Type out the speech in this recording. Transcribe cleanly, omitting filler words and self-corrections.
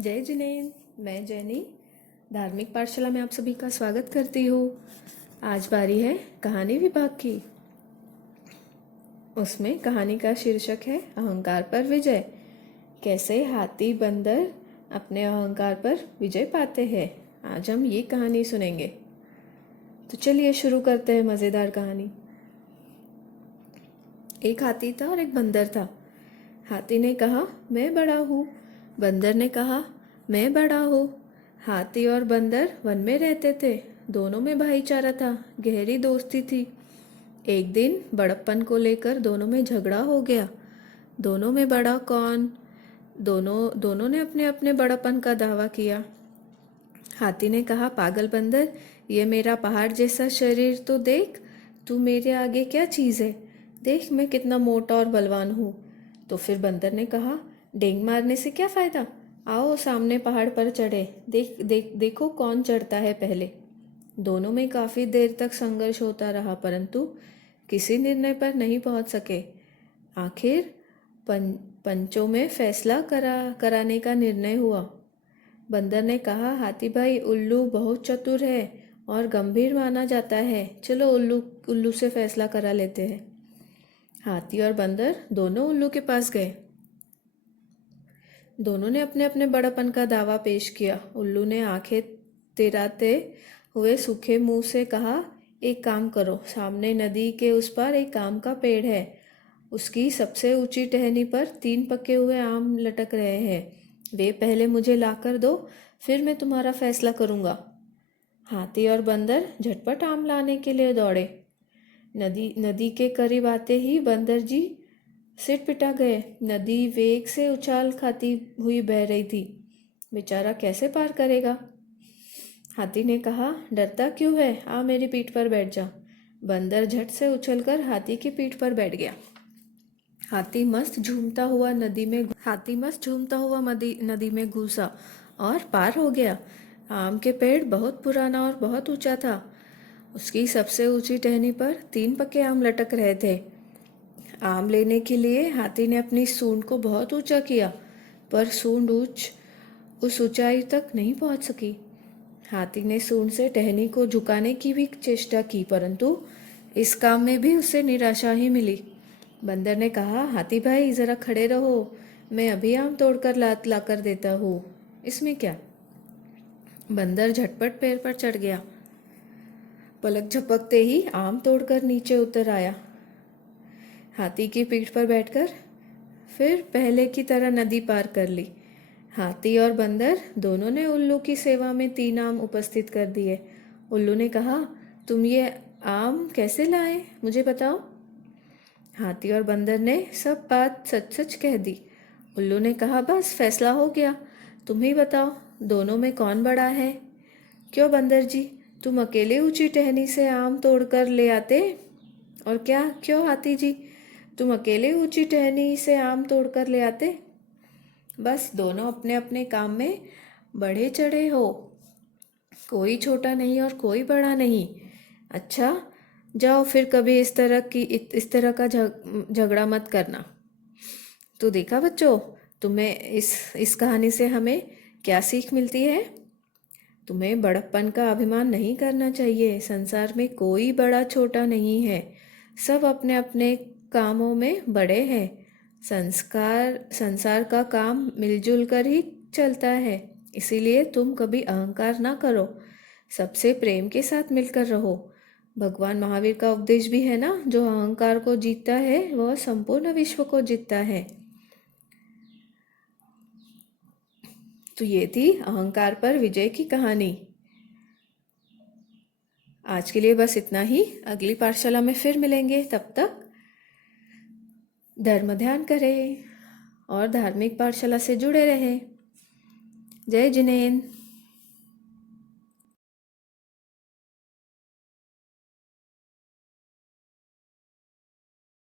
जय जिनेन। मैं जैनी धार्मिक पाठशाला में आप सभी का स्वागत करती हूँ। आज बारी है कहानी विभाग की। उसमें कहानी का शीर्षक है अहंकार पर विजय। कैसे हाथी बंदर अपने अहंकार पर विजय पाते हैं। आज हम ये कहानी सुनेंगे। तो चलिए शुरू करते हैं मज़ेदार कहानी। एक हाथी था और एक बंदर था। हाथी ने कहा मैं बड़ा हूँ। बंदर ने कहा मैं बड़ा हूँ। हाथी और बंदर वन में रहते थे। दोनों में भाईचारा था, गहरी दोस्ती थी। एक दिन बड़प्पन को लेकर दोनों में झगड़ा हो गया। दोनों में बड़ा कौन? दोनों ने अपने अपने बड़प्पन का दावा किया। हाथी ने कहा पागल बंदर, ये मेरा पहाड़ जैसा शरीर तो देख। तू मेरे आगे क्या चीज़ है? देख मैं कितना मोटा और बलवान हूँ। तो फिर बंदर ने कहा डेंग मारने से क्या फ़ायदा। आओ सामने पहाड़ पर चढ़े। देखो कौन चढ़ता है पहले। दोनों में काफ़ी देर तक संघर्ष होता रहा, परंतु किसी निर्णय पर नहीं पहुंच सके। आखिर पंचों में फैसला कराने का निर्णय हुआ। बंदर ने कहा हाथी भाई, उल्लू बहुत चतुर है और गंभीर माना जाता है। चलो उल्लू से फैसला करा लेते हैं। हाथी और बंदर दोनों उल्लू के पास गए। दोनों ने अपने अपने बड़प्पन का दावा पेश किया। उल्लू ने आंखें तिराते हुए सूखे मुंह से कहा एक काम करो, सामने नदी के उस पार एक आम का पेड़ है। उसकी सबसे ऊंची टहनी पर 3 पके हुए आम लटक रहे हैं। वे पहले मुझे लाकर दो, फिर मैं तुम्हारा फैसला करूँगा। हाथी और बंदर झटपट आम लाने के लिए दौड़े। नदी के करीब आते ही बंदर जी सिर पिटा गए। नदी वेग से उछाल खाती हुई बह रही थी। बेचारा कैसे पार करेगा? हाथी ने कहा डरता क्यों है, आ मेरी पीठ पर बैठ जा। बंदर झट से उछलकर हाथी की पीठ पर बैठ गया। हाथी मस्त झूमता हुआ नदी में घुसा और पार हो गया। आम के पेड़ बहुत पुराना और बहुत ऊंचा था। उसकी सबसे ऊंची टहनी पर 3 पके आम लटक रहे थे। आम लेने के लिए हाथी ने अपनी सूंड को बहुत ऊंचा किया, पर सूंड उस ऊंचाई तक नहीं पहुंच सकी। हाथी ने सूंड से टहनी को झुकाने की भी चेष्टा की, परंतु इस काम में भी उसे निराशा ही मिली। बंदर ने कहा हाथी भाई जरा खड़े रहो, मैं अभी आम तोड़कर लाकर देता हूँ। इसमें क्या? बंदर झटपट पेड़ पर चढ़ गया। पलक झपकते ही आम तोड़कर नीचे उतर आया। हाथी की पीठ पर बैठकर फिर पहले की तरह नदी पार कर ली। हाथी और बंदर दोनों ने उल्लू की सेवा में 3 आम उपस्थित कर दिए। उल्लू ने कहा तुम ये आम कैसे लाए, मुझे बताओ। हाथी और बंदर ने सब बात सच सच कह दी। उल्लू ने कहा बस फैसला हो गया, तुम ही बताओ दोनों में कौन बड़ा है। क्यों बंदर जी, तुम अकेले ऊंची टहनी से आम तोड़कर ले आते? और क्या क्यों हाथी जी, तुम अकेले ऊंची टहनी से आम तोड़कर ले आते? बस दोनों अपने अपने काम में बढ़े चढ़े हो, कोई छोटा नहीं और कोई बड़ा नहीं। अच्छा जाओ फिर कभी इस तरह का झगड़ा मत करना। तो देखा बच्चों, तुम्हें इस कहानी से हमें क्या सीख मिलती है? तुम्हें बड़प्पन का अभिमान नहीं करना चाहिए। संसार में कोई बड़ा छोटा नहीं है, सब अपने अपने कामों में बड़े हैं। संसार का काम मिलजुल कर ही चलता है। इसीलिए तुम कभी अहंकार ना करो, सबसे प्रेम के साथ मिलकर रहो। भगवान महावीर का उपदेश भी है ना, जो अहंकार को जीतता है वह संपूर्ण विश्व को जीतता है। तो ये थी अहंकार पर विजय की कहानी। आज के लिए बस इतना ही। अगली पाठशाला में फिर मिलेंगे। तब तक धर्म ध्यान करें और धार्मिक पाठशाला से जुड़े रहें। जय जिनेंद्र।